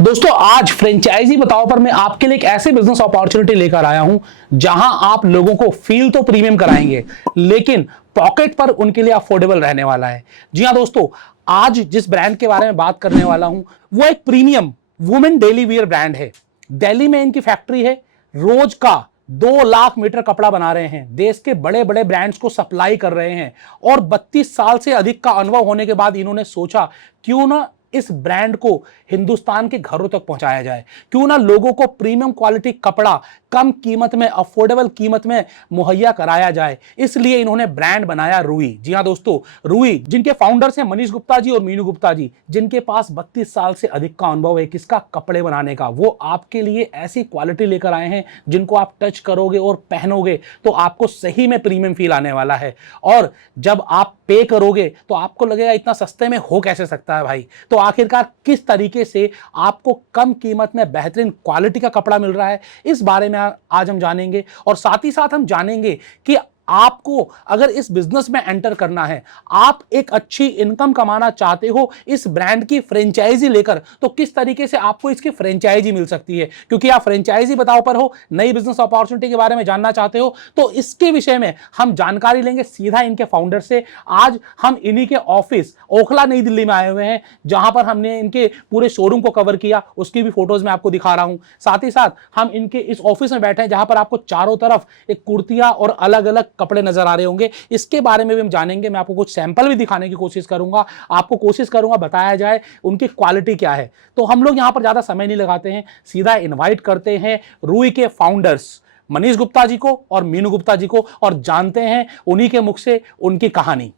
दोस्तों आज फ्रेंचाइजी बताओ पर मैं आपके लिए एक ऐसी बिजनेस अपॉर्चुनिटी लेकर आया हूं जहां आप लोगों को फील तो प्रीमियम कराएंगे लेकिन पॉकेट पर उनके लिए अफोर्डेबल रहने वाला है। जी हां दोस्तों, आज जिस ब्रांड के बारे में बात करने वाला हूं वो एक premium women daily wear brand है। दिल्ली में इनकी फैक्ट्री है। रोज का 2 लाख मीटर कपड़ा बना रहे हैं, देश के बड़े बड़े ब्रांड्स को सप्लाई कर रहे हैं और 32 साल से अधिक का अनुभव होने के बाद इन्होंने सोचा क्यों ना इस ब्रांड को हिंदुस्तान के घरों तक पहुंचाया जाए, क्यों ना लोगों को प्रीमियम क्वालिटी कपड़ा कम कीमत में, अफोर्डेबल कीमत में मुहैया कराया जाए। इसलिए इन्होंने ब्रांड बनाया रूई। जी हां दोस्तों, रूई जिनके फाउंडर्स हैं मनीष गुप्ता जी और मीनू गुप्ता जी, जिनके पास 32 साल से अधिक का अनुभव है किसका, कपड़े बनाने का। वो आपके लिए ऐसी क्वालिटी लेकर आए हैं जिनको आप टच करोगे और पहनोगे तो आपको सही में प्रीमियम फील आने वाला है। और जब आप पे करोगे तो आपको लगेगा इतना सस्ते में हो कैसे सकता है भाई। तो आखिरकार किस तरीके से आपको कम कीमत में बेहतरीन क्वालिटी का कपड़ा मिल रहा है, इस बारे में आज हम जानेंगे। और साथ ही साथ हम जानेंगे कि आपको अगर इस बिजनेस में एंटर करना है, आप एक अच्छी इनकम कमाना चाहते हो इस ब्रांड की फ्रेंचाइजी लेकर, तो किस तरीके से आपको इसकी फ्रेंचाइजी मिल सकती है। क्योंकि आप फ्रेंचाइजी बताओ पर हो, नई बिजनेस अपॉर्चुनिटी के बारे में जानना चाहते हो, तो इसके विषय में हम जानकारी लेंगे सीधा इनके फाउंडर से। आज हम इन्हीं के ऑफिस ओखला नई दिल्ली में आए हुए हैं, जहां पर हमने इनके पूरे शोरूम को कवर किया, उसकी भी फोटोज मैं आपको दिखा रहा हूं। साथ ही साथ हम इनके इस ऑफिस में बैठे हैं जहां पर आपको चारों तरफ एक कुर्तियां और अलग अलग कपड़े नजर आ रहे होंगे। इसके बारे में भी हम जानेंगे। मैं आपको कुछ सैंपल भी दिखाने की कोशिश करूंगा, आपको कोशिश करूंगा बताया जाए उनकी क्वालिटी क्या है। तो हम लोग यहां पर ज्यादा समय नहीं लगाते हैं, सीधा इनवाइट करते हैं रूई के फाउंडर्स मनीष गुप्ता जी को और मीनू गुप्ता जी को और जानते हैं उन्हीं के मुख से उनकी कहानी।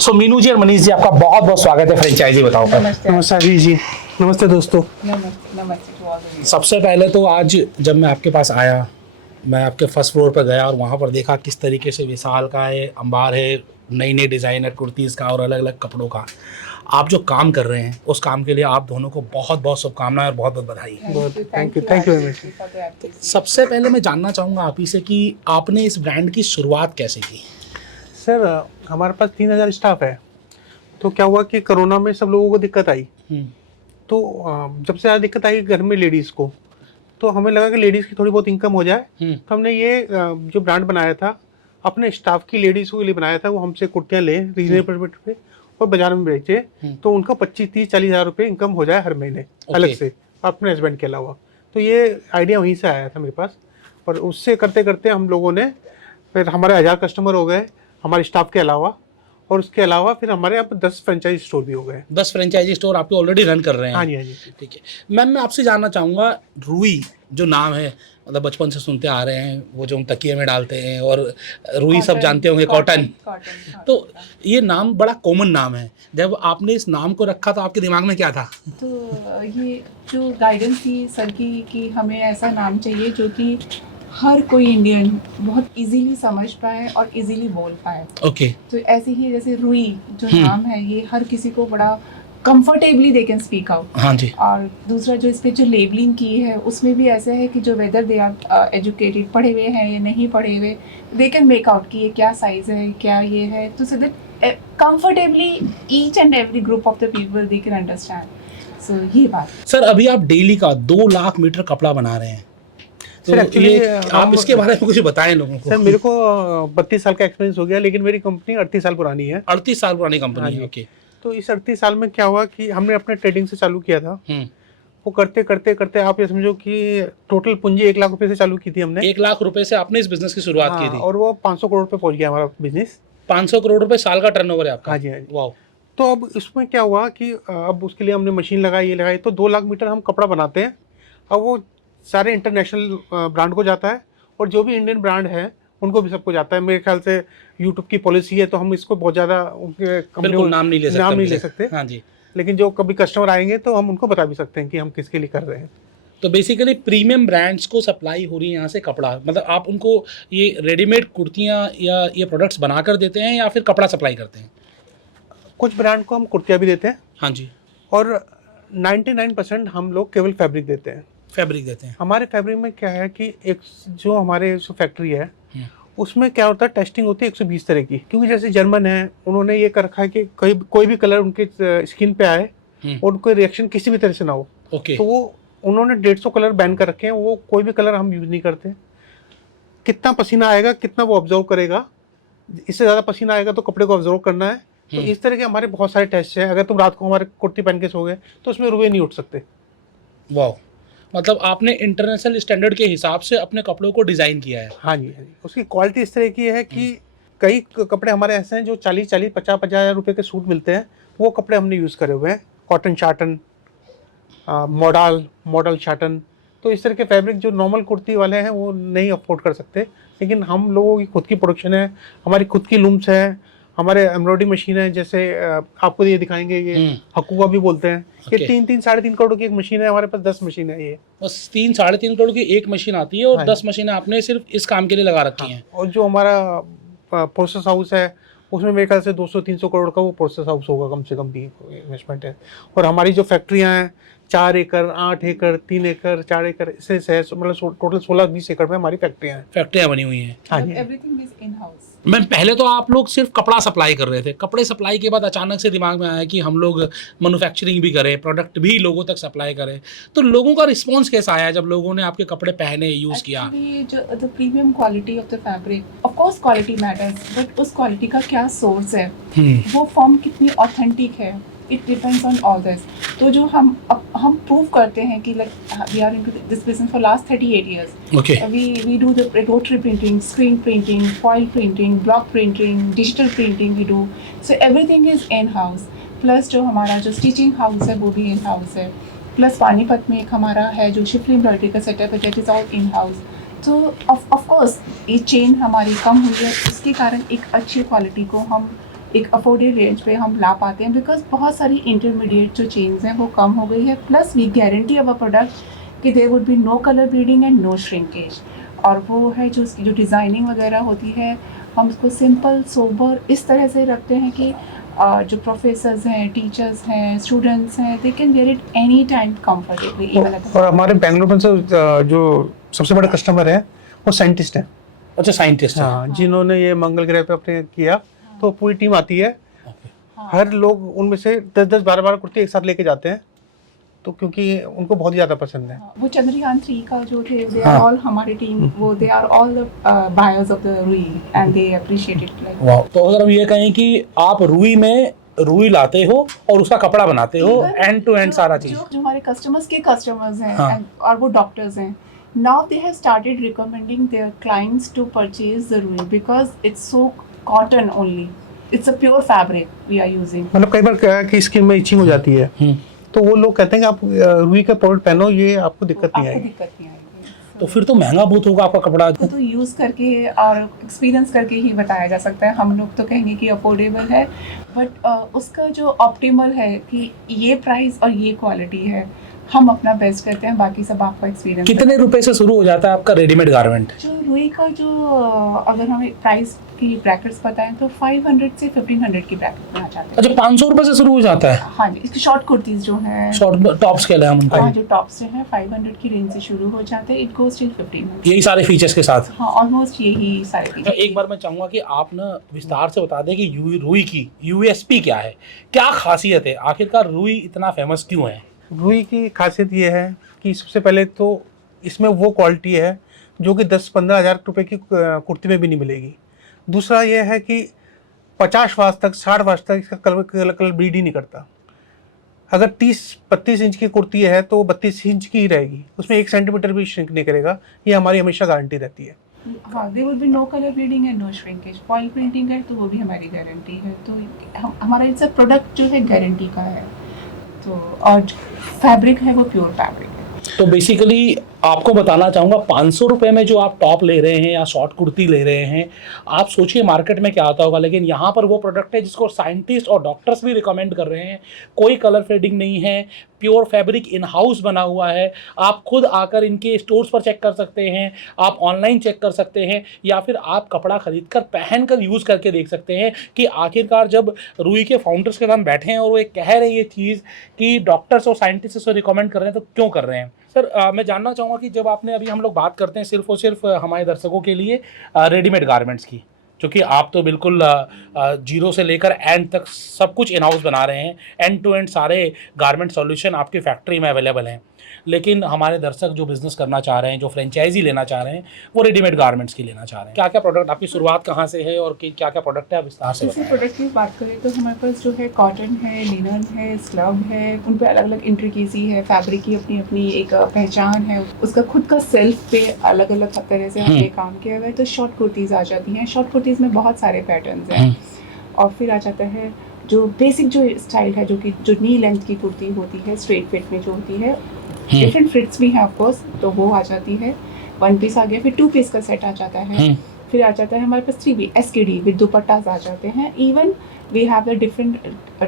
सो मीनू जी और मनीष जी, आपका बहुत बहुत स्वागत है फ्रेंचाइजी बताओ पर। नमस्ते अभी जी। नमस्ते दोस्तों। नमस्ते। सबसे पहले तो आज जब मैं आपके पास आया, मैं आपके फर्स्ट फ्लोर पर गया और वहाँ पर देखा किस तरीके से विशाल का है, अंबार है, नई नई डिज़ाइनर कुर्तीज़ का और अलग अलग कपड़ों का आप जो काम कर रहे हैं, उस काम के लिए आप दोनों को बहुत बहुत शुभकामनाएं और बहुत बहुत बधाई। Thank you very much. सबसे पहले मैं जानना चाहूँगा आप ही से कि आपने इस ब्रांड की शुरुआत कैसे की। सर हमारे पास 3000 स्टाफ है। तो क्या हुआ कि कोरोना में सब लोगों को दिक्कत आई। तो जब से ज़्यादा दिक्कत आई घर में लेडीज़ को, तो हमें लगा कि लेडीज़ की थोड़ी बहुत इनकम हो जाए। तो हमने ये जो ब्रांड बनाया था अपने स्टाफ की लेडीज़ के लिए बनाया था। वो हमसे कुर्तियाँ लें रीजनेबल रेट पे और बाजार में बेचे, तो उनका 25, 30, 40 हज़ार रुपये इनकम हो जाए हर महीने अलग से अपने हस्बैंड के अलावा। तो ये आइडिया वहीं से आया था मेरे पास। और उससे करते करते हम लोगों ने फिर हमारे 1000 कस्टमर हो गए हमारे स्टाफ के अलावा। और उसके अलावा फिर हमारे यहाँ पर 10 फ्रेंचाइजी स्टोर भी हो गए। 10 फ्रेंचाइजी स्टोर आपके ऑलरेडी रन कर रहे हैं। हाँ जी, हाँ जी। ठीक है मैम, मैं आपसे जानना चाहूँगा रूई जो नाम है, मतलब बचपन से सुनते आ रहे हैं, वो जो हम तकिए में डालते हैं, और रूई सब जानते होंगे कॉटन। तो ये नाम बड़ा कॉमन नाम है। जब आपने इस नाम को रखा तो आपके दिमाग में क्या था? तो ये जो गाइडेंस थी सर की कि हमें ऐसा नाम चाहिए जो कि हर कोई इंडियन बहुत इजीली समझ पाए और इजीली बोल पाए। ओके। तो ऐसे ही जैसे रूई जो नाम है ये हर किसी को बड़ा comfortably they can speak out. हाँ जी। और दूसरा जो इस पे जो लेबलिंग की है उसमें भी ऐसे है कि जो वेदर दे आर एजुकेटेड, पढ़े हुए हैं या नहीं पढ़े हुए, दे कैन मेक आउट कि ये क्या साइज है, क्या ये है। तो so that comfortably each and every group of the people they can understand. So ये बात। सर अभी आप डेली का 2 लाख मीटर कपड़ा बना रहे हैं, तो ये आप इसके बारे में कुछ बताएं लोगों को। सर मेरे को 32 साल का एक्सपीरियंस हो गया, लेकिन मेरी कंपनी 38 साल पुरानी है। 38 साल पुरानी कंपनी है। ओके। तो इस 38 साल में क्या हुआ कि हमने अपने ट्रेडिंग से चालू किया था। वो करते करते करते आप ये समझो कि टोटल पूंजी 1 लाख रुपए से चालू की थी हमने। 1 लाख रुपए से आपने इस बिजनेस की शुरुआत की थी। और वो 500 करोड़ पे पहुंच गया हमारा बिजनेस। 500 करोड़ रुपए साल का टर्नओवर है आपका? हाँ जी, हाँ जी। वाह। तो अब इसमें क्या हुआ कि अब उसके लिए हमने मशीन लगाई, ये लगाई, तो 2 लाख मीटर हम कपड़ा बनाते हैं। अब वो सारे इंटरनेशनल ब्रांड को जाता है और जो भी इंडियन ब्रांड है उनको भी सबको जाता है। मेरे ख्याल से यूट्यूब की पॉलिसी है तो हम इसको बहुत ज़्यादा उनके नाम नहीं ले सकते। हाँ जी। लेकिन जो कभी कस्टमर आएंगे तो हम उनको बता भी सकते हैं कि हम किसके लिए कर रहे हैं। तो बेसिकली प्रीमियम ब्रांड्स को सप्लाई हो रही है यहाँ से कपड़ा, मतलब आप उनको ये रेडीमेड कुर्तियाँ या ये प्रोडक्ट्स बना कर देते हैं या फिर कपड़ा सप्लाई करते हैं? कुछ ब्रांड को हम कुर्तियाँ भी देते हैं। हाँ जी। और 99% हम लोग केवल फैब्रिक देते हैं। फैब्रिक देते हैं। हमारे फैब्रिक में क्या है कि एक जो हमारे फैक्ट्री है उसमें क्या होता है, टेस्टिंग होती है 120 तरह की। क्योंकि जैसे जर्मन है, उन्होंने ये कर रखा है कि कोई भी कलर उनके स्किन पे आए और उनको रिएक्शन किसी भी तरह से ना हो। ओके। तो वो उन्होंने 150 कलर बैन कर रखे हैं, वो कोई भी कलर हम यूज़ नहीं करते। कितना पसीना आएगा, कितना वो ऑब्जर्व करेगा, इससे ज़्यादा पसीना आएगा तो कपड़े को ऑब्जर्व करना है। तो इस तरह के हमारे बहुत सारे टेस्ट हैं। अगर तुम रात को हमारे कुर्ती पहन के सो गए तो उसमें रुए नहीं उठ सकते। वाह, मतलब आपने इंटरनेशनल स्टैंडर्ड के हिसाब से अपने कपड़ों को डिज़ाइन किया है। हाँ जी, हाँ जी। उसकी क्वालिटी इस तरह की है कि कई कपड़े हमारे ऐसे हैं जो 40-40, 50-50 हज़ार रुपये के सूट मिलते हैं, वो कपड़े हमने यूज़ करे हुए हैं। Cotton satin, model satin. तो इस तरह के फैब्रिक जो नॉर्मल कुर्ती वाले हैं वो नहीं अफोर्ड कर सकते, लेकिन हम लोगों की खुद की प्रोडक्शन है, हमारी खुद की लूम्स है, हमारे एम्ब्रॉयडरी मशीन है। जैसे आपको ये दिखाएंगे, ये हकुआ भी बोलते हैं। ये 3-3 साढ़े 3 करोड़ की एक मशीन है, हमारे पास 10 मशीन है। ये बस 3-3.5 करोड़ की एक मशीन आती है और हाँ 10 मशीनें आपने सिर्फ इस काम के लिए लगा रखी हैं। और जो हमारा प्रोसेस हाउस है उसमें मेरे ख्याल से 200-300 करोड़ का वो प्रोसेस हाउस होगा, कम से कम भी इन्वेस्टमेंट है। और हमारी जो फैक्ट्रियाँ हैं 4 एकड़, 8 एकड़, 3 एकड़, 4 एकड़, इससे मतलब टोटल 16-20 एकड़ में हमारी फैक्ट्रियाँ हैं। फैक्ट्रियाँ बनी हुई हैं। हाँ जी। Everything is in house. Ma'am, पहले तो आप लोग सिर्फ कपड़ा सप्लाई कर रहे थे, कपड़े सप्लाई के बाद अचानक से दिमाग में आया कि हम लोग मैन्युफैक्चरिंग भी करें, प्रोडक्ट भी लोगों तक सप्लाई करें। तो लोगों का रिस्पॉन्स कैसा आया जब लोगों ने आपके कपड़े पहने, यूज़ किया? एक्चुअली जो the premium quality of the fabric, of course quality matters, but उस क्वालिटी का क्या सोर्स है, वो फॉर्म कितनी ऑथेंटिक है, it depends on all this. तो जो हम प्रूव करते हैं कि like we are into this business for last 38 years। Okay. we do the rotary printing, screen printing, foil printing, block printing, digital printing we do, so everything is in house। Plus जो हमारा जो stitching house है वो भी in house है। Plus Panipat में एक हमारा है जो शिफली एम्ब्रॉयडरी का सेटअप है, that is all in house. तो ऑफ कोर्स ये चेन हमारी कम हुई है, इसके कारण एक अच्छी क्वालिटी को हम एक अफोर्डेबल रेंज पे हम ला पाते हैं, बिकॉज बहुत सारी इंटरमीडिएट जो चेन्स हैं वो कम हो गई है। Plus we guarantee our product कि there would be no colour bleeding and no shrinkage. और वो है जो उसकी जो डिज़ाइनिंग वगैरह होती है, हम उसको सिंपल सोबर इस तरह से रखते हैं कि जो प्रोफेसर्स हैं, टीचर्स हैं, स्टूडेंट्स हैं, they can wear it any time comfortably. और हमारे बेंगलुरु में से जो सबसे बड़े कस्टमर हैं वो साइंटिस्ट हैं। अच्छा, साइंटिस्ट। हाँ, जिन्होंने ये मंगल ग्रह पे अपने किया, तो पूरी टीम आती है। हर लोग उनमें से 10-10, 12-12 कुर्ती एक साथ लेके जाते हैं, तो क्योंकि उनको बहुत ज़्यादा पसंद है। वो चंद्रयान 3 का जो थे, दे आर ऑल हमारी टीम, वो they are all the buyers of the Rui and they appreciate it like. वाह, तो अगर हम ये कहें कि आप रुई लाते हो और उसका कपड़ा बनाते हो, एंड टू एंड सारा चीज। जो हमारे कस्टमर्स के कस्टमर्स हैं और वो डॉक्टर्स हैं, now they have started recommending their clients to purchase the Rui because it's so cotton only, it's a pure fabric we are using. मतलब कई बार क्या है कि स्किन में इचिंग हो जाती है, तो वो लोग कहते हैं कि आप रुई का प्रोडक्ट पहनो, ये आपको दिक्कत नहीं आएगी। तो फिर तो महंगा बहुत होगा आपका कपड़ा। तो यूज़ करके और एक्सपीरियंस करके ही बताया जा सकता है। हम लोग तो कहेंगे कि अफोर्डेबल है, बट उसका जो ऑप्टिमल है कि ये प्राइस और ये क्वालिटी है, हम अपना बेस्ट करते हैं, बाकी सब आपका एक्सपीरियंस। कितने रुपए से शुरू हो जाता है आपका रेडीमेड गारमेंट? जो रुई का जो अगर हमें प्राइस की ब्रैकेट्स बताएं तो 500 से 1500 की ब्रैकेट में आ जाते हैं। अच्छा, 500 रुपए से शुरू हो जाता है? हाँ जी, इसकी शॉर्ट कुर्तीज जो हैं, शॉर्ट टॉप्स के लिए हम उनका, हाँ, जो टॉप्स जो हैं 500 की रेंज से शुरू हो जाते हैं, इट गोज टिल 1500। यही सारे फीचर्स के साथ? हाँ, ऑलमोस्ट यही सारे फीचर्स। एक बार मैं चाहूंगा कि आप ना विस्तार से बता दें कि रुई की यूएसपी क्या है, क्या खासियत है, आखिरकार रुई इतना फेमस क्यों है? रुई की खासियत ये है कि सबसे पहले तो इसमें वो क्वालिटी है जो कि 10-15 हज़ार रुपये की कुर्ती में भी नहीं मिलेगी। दूसरा ये है कि 50 वाट तक, 60 वाट तक इसका कलर ब्लीड ही नहीं करता। अगर 30-32 इंच की कुर्ती है तो 32 इंच की ही रहेगी, उसमें 1 सेंटीमीटर भी श्रिंक नहीं करेगा। ये हमारी हमेशा गारंटी रहती है। हाँ, there will be no colour bleeding and no shrinkage. Foil printing है तो वो भी हमारी गारंटी है। तो हमारा इट्स प्रोडक्ट जो है गारंटी का है, तो और फैब्रिक है वो प्योर फैब्रिक है। तो बेसिकली आपको बताना चाहूँगा, 500 रुपये में जो आप टॉप ले रहे हैं या शॉर्ट कुर्ती ले रहे हैं, आप सोचिए मार्केट में क्या आता होगा, लेकिन यहाँ पर वो प्रोडक्ट है जिसको साइंटिस्ट और डॉक्टर्स भी रिकमेंड कर रहे हैं। कोई कलर फेडिंग नहीं है, प्योर फैब्रिक इन हाउस बना हुआ है। आप खुद आकर इनके स्टोर्स पर चेक कर सकते हैं, आप ऑनलाइन चेक कर सकते हैं, या फिर आप कपड़ा खरीद कर पहन कर यूज़ करके देख सकते हैं कि आखिरकार जब रुई के फाउंडर्स के साथ बैठे हैं और वो एक कह रहे हैं ये चीज़ कि डॉक्टर्स और साइंटिस्ट इसको रिकमेंड कर रहे हैं, तो क्यों कर रहे हैं? सर, मैं जानना चाहूँगा कि जब आपने अभी हम लोग बात करते हैं सिर्फ और सिर्फ हमारे दर्शकों के लिए रेडीमेड गारमेंट्स की, क्योंकि आप तो बिल्कुल जीरो से लेकर एंड तक सब कुछ इन हाउस बना रहे हैं, एंड टू एंड सारे गारमेंट सॉल्यूशन आपकी फैक्ट्री में अवेलेबल हैं। लेकिन हमारे दर्शक जो बिजनेस करना चाह रहे हैं, जो फ्रेंचाइजी लेना चाह रहे हैं, वो रेडीमेड गारमेंट्स की लेना चाह रहे हैं, क्या क्या प्रोडक्ट, आपकी शुरुआत कहाँ से है और क्या क्या प्रोडक्ट है, आप विस्तार से जैसे बताएं। प्रोडक्ट की बात करें तो हमारे पास जो है कॉटन है, लिनन है, स्लब है, उन पे अलग अलग इंट्रिकेसी है, फैब्रिक की अपनी अपनी एक पहचान है, उसका खुद का सेल्फ पे अलग अलग तरह से हमने काम किया हुआ है। तो शॉर्ट कुर्तीज़ आ जाती हैं, शॉर्ट कुर्तीज़ में बहुत सारे पैटर्न्स हैं। और फिर आ जाता है जो बेसिक जो स्टाइल है, जो नी लेंथ की कुर्ती होती है, स्ट्रेट फिट में जो होती है, डिफरेंट फिट्स भी हैं ऑफ कोर्स, तो वो आ जाती है। वन पीस आ गया, फिर टू पीस का सेट आ जाता है, फिर आ जाता है हमारे पास 3B SKD विद दुपट्टास आ जाते हैं। Even we have the different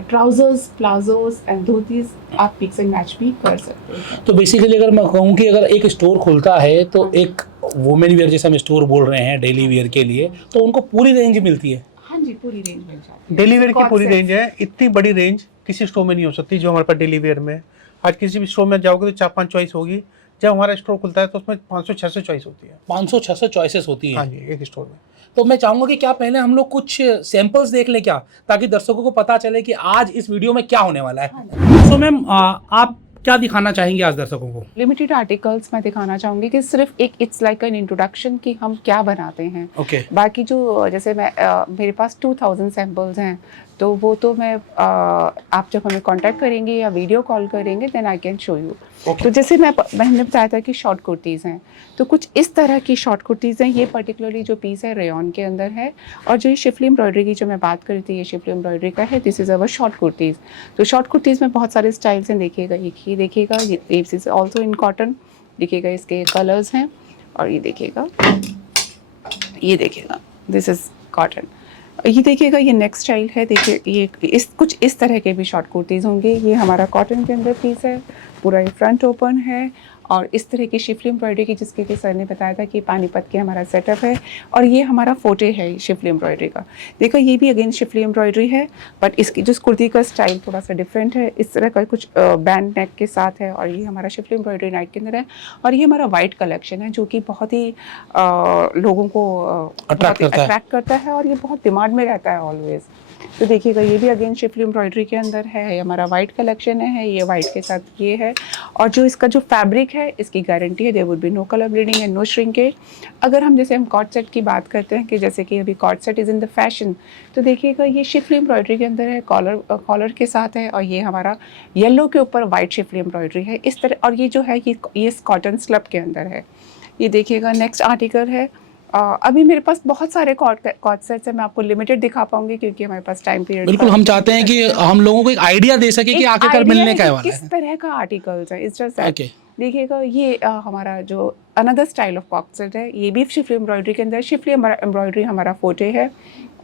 trousers, palazzos and dhotis, आप मिक्स एंड मैच भी कर सकते हैं। तो बेसिकली अगर मैं कहूँ कि अगर एक स्टोर खुलता है तो एक वुमेन वेयर जैसे हम स्टोर बोल रहे हैं डेली वेयर के लिए, तो उनको पूरी रेंज मिलती है। हाँ जी, पूरी रेंज मिल जाती है। डेली वेयर की Scotch पूरी sets। रेंज है, इतनी बड़ी रेंज किसी स्टोर में नहीं हो सकती जो हमारे पास डेली वेयर में है। आज किसी भी स्टोर में जाओगे तो 4-5 चॉइस होगी, जब हमारा स्टोर खुलता है तो उसमें 500-600 चॉइस होती है। 500-600 चॉइसेस होती हैं। हाँ जी, एक स्टोर में। तो मैं चाहूंगा कि क्या पहले हम लोग कुछ सैंपल्स देख लें क्या, ताकि दर्शकों को पता चले कि आज इस वीडियो में क्या होने वाला है। सो मैम, आप क्या दिखाना चाहेंगे आज दर्शकों को? लिमिटेड आर्टिकल्स मैं दिखाना चाहूँगी कि सिर्फ एक इट्स लाइक एन इंट्रोडक्शन कि हम क्या बनाते हैं। ओके। बाकी जो जैसे मैं मेरे पास 2000 सैम्पल्स हैं, तो वो तो मैं आप जब हमें कांटेक्ट करेंगे या वीडियो कॉल करेंगे then I can show you. तो जैसे मैंने बताया था कि शॉर्ट कुर्तीज़ हैं, तो कुछ इस तरह की शॉर्ट कुर्तीज़ हैं। ये पर्टिकुलरली जो पीस है रेयॉन के अंदर है, और जो ये शिफली एम्ब्रॉयडरी की जो मैं बात कर रही थी, ये शिफली एम्ब्रॉयडरी का है। This is our short kurtis. तो शॉर्ट कुर्तीज़ में बहुत सारे स्टाइल्स हैं, देखिएगा, ये देखिएगा, ये इज़ ऑल्सो इन कॉटन, देखिएगा इसके कलर्स हैं, और ये देखिएगा, दिस इज़ कॉटन। ये देखिएगा, ये नेक्स्ट स्टाइल है, देखिए ये कुछ इस तरह के भी शॉर्ट कुर्तीज़ होंगे। ये हमारा कॉटन के अंदर पीस है, पूरा ये फ्रंट ओपन है, और इस तरह की शिफली एम्ब्रॉयडरी की, जिसके कि सर ने बताया था कि पानीपत के हमारा सेटअप है, और ये हमारा फोटे है शिफली एम्ब्रॉयडरी का। देखो ये भी अगेन शिफली एम्ब्रॉयडरी है, बट इसकी जो कुर्ती का स्टाइल थोड़ा सा डिफरेंट है, इस तरह का कुछ बैंड नेक के साथ है, और ये हमारा शिफली एम्ब्रॉयडरी नाइट के अंदर है। और ये हमारा वाइट कलेक्शन है, जो कि बहुत ही लोगों को अट्रैक्ट करता है, और ये बहुत डिमांड में रहता है ऑलवेज। तो देखिएगा, ये भी अगेन शिफली एम्ब्रॉयडरी के अंदर है, ये हमारा वाइट कलेक्शन है, ये वाइट के साथ ये है। और जो इसका जो फैब्रिक है, इसकी गारंटी है, there would be no colour bleeding and no shrinkage. अगर हम जैसे हम कॉर्ड सेट की बात करते हैं कि जैसे कि अभी coord set is in the fashion, तो देखिएगा ये शिफली एम्ब्रॉयडरी के अंदर है, कॉलर के साथ है, और ये हमारा येलो के ऊपर वाइट शिफली एम्ब्रॉयडरी है इस तरह। और ये जो है ये कॉटन स्लब के अंदर है। ये देखिएगा, नेक्स्ट आर्टिकल है। अभी मेरे पास बहुत सारे कॉर्ड सेट्स हैं, मैं आपको लिमिटेड दिखा पाऊंगी क्योंकि हमारे पास टाइम पीरियड। बिल्कुल, हम चाहते हैं कि हम लोगों को एक आइडिया दे सके कि आखिरकार मिलने का वाला है, किस तरह का आर्टिकल्स है। It's just okay. देखिएगा, ये हमारा जो another style of coord set है, ये भी शिफली एम्ब्रॉयडरी के अंदर। शिफली एम्ब्रॉयडरी हमारा फोटे है,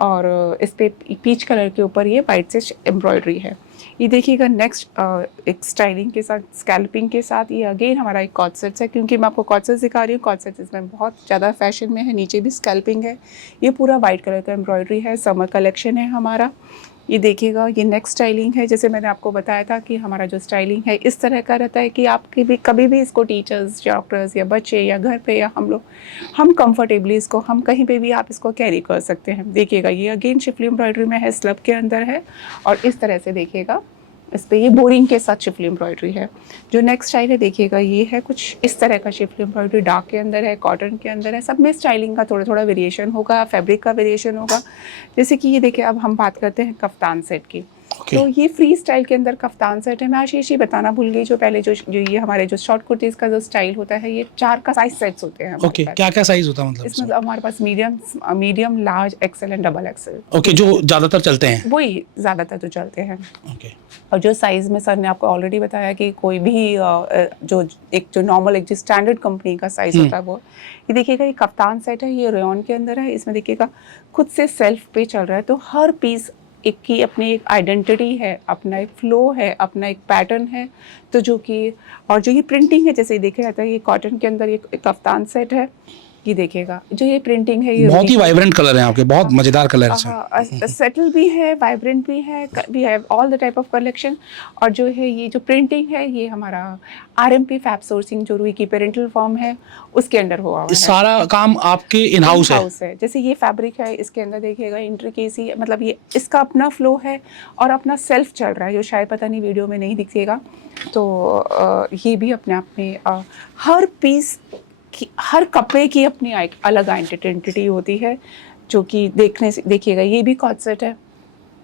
और इस पे पीच कलर के ऊपर ये वाइट से एम्ब्रॉयडरी है। ये देखिएगा, नेक्स्ट एक स्टाइलिंग के साथ, स्कैल्पिंग के साथ, ये अगेन हमारा एक कॉर्ड सेट्स है, क्योंकि मैं आपको कॉर्ड सेट्स दिखा रही हूँ। कॉर्ड सेट्स इसमें बहुत ज़्यादा फैशन में है, नीचे भी स्कैल्पिंग है। ये पूरा वाइट कलर का एम्ब्रॉयडरी है, समर कलेक्शन है हमारा। ये देखिएगा, ये नेक्स्ट स्टाइलिंग है। जैसे मैंने आपको बताया था कि हमारा जो स्टाइलिंग है इस तरह का रहता है कि आपके भी कभी भी इसको टीचर्स, डॉक्टर्स या बच्चे या घर पे या हम कंफर्टेबली इसको, हम कहीं पे भी आप इसको कैरी कर सकते हैं। देखिएगा, ये अगेन शिफली एम्ब्रॉयडरी में है, स्लब के अंदर है, और इस तरह से देखिएगा इस पर ये बोरिंग के साथ शिफली एम्ब्रॉयडरी है। जो नेक्स्ट स्टाइल है, देखिएगा, ये है कुछ इस तरह का शिफली एम्ब्रॉयडरी, डार्क के अंदर है, कॉटन के अंदर है। सब में स्टाइलिंग का थोड़ा थोड़ा वेरिएशन होगा, फैब्रिक का वेरिएशन होगा। जैसे कि ये देखिए, अब हम बात करते हैं कफ्तान सेट की। तो ये फ्री स्टाइल के अंदर कफ्तान सेट है। मैं आशीष ही बताना भूल गई, जो पहले जो ये हमारे जो शॉर्ट कुर्तीज़ का जो स्टाइल होता है, ये 4 का साइज सेट्स होते हैं। ओके, क्या क्या साइज होता है मतलब इसमें हमारे पास medium, large, XL and double XL. Okay, जो ज़्यादातर चलते हैं, वही ज़्यादातर जो चलते हैं। ओके। और जो साइज़ में सर ने आपको ऑलरेडी बताया कि कोई भी जो नॉर्मल एक जो स्टैंडर्ड कंपनी का साइज़ होता है वो, ये देखिएगा, ये कफ्तान सेट है, ये रेयॉन के अंदर है। इसमें देखिएगा खुद से सेल्फ पे चल रहा है, तो हर पीस एक की अपनी एक आइडेंटिटी है, अपना एक फ्लो है, अपना एक पैटर्न है। तो जो कि, और जो ये प्रिंटिंग है, जैसे देखा जाता है, ये कॉटन के अंदर ये कफ्तान सेट है, ये देखिएगा जो ये प्रिंटिंग है ये बहुत ही वाइब्रेंट कलर है आपके, बहुत मजेदार कलर है। सेटल भी है, वाइब्रेंट भी है, we have all the type of collection. और जो है ये जो प्रिंटिंग है ये हमारा आरएमपी फैब सोर्सिंग जो रुई की पेरेंटल फॉर्म है उसके अंडर हुआ है। सारा काम आपके इन हाउस है। जैसे ये फैब्रिक है, इसके अंदर देखिएगा इंट्रिकेसी, मतलब ये इसका अपना फ्लो है और अपना सेल्फ चल रहा है जो शायद पता नहीं वीडियो में नहीं दिखेगा। तो ये भी अपने आप में हर पीस की, हर कपड़े की अपनी एक अलग आइडेंटिटी होती है जो कि देखने से देखिएगा। ये भी कॉर्ड सेट है,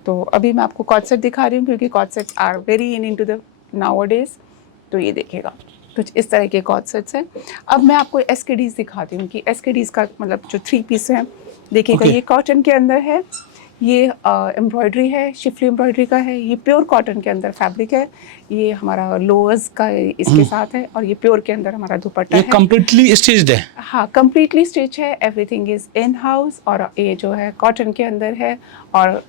तो अभी मैं आपको कॉर्ड सेट दिखा रही हूँ क्योंकि coord set are very into the nowadays. तो ये देखिएगा कुछ इस तरह के कॉर्ड सेट्स हैं। अब मैं आपको एसकेडीज दिखाती हूँ कि एसकेडीज का मतलब जो 3 पीस है देखिएगा। ये कॉटन के अंदर है, ये एम्ब्रॉयडरी है, शिफली एम्ब्रॉयडरी का है, ये प्योर कॉटन के अंदर फैब्रिक है, ये हमारा लोअर्स का इसके साथ है और ये प्योर के अंदर हमारा दुपट्टा है। कंप्लीटली स्टिच्ड है। हाँ, कंप्लीटली स्टिच है, एवरीथिंग इज इन हाउस और ये जो है कॉटन के अंदर है और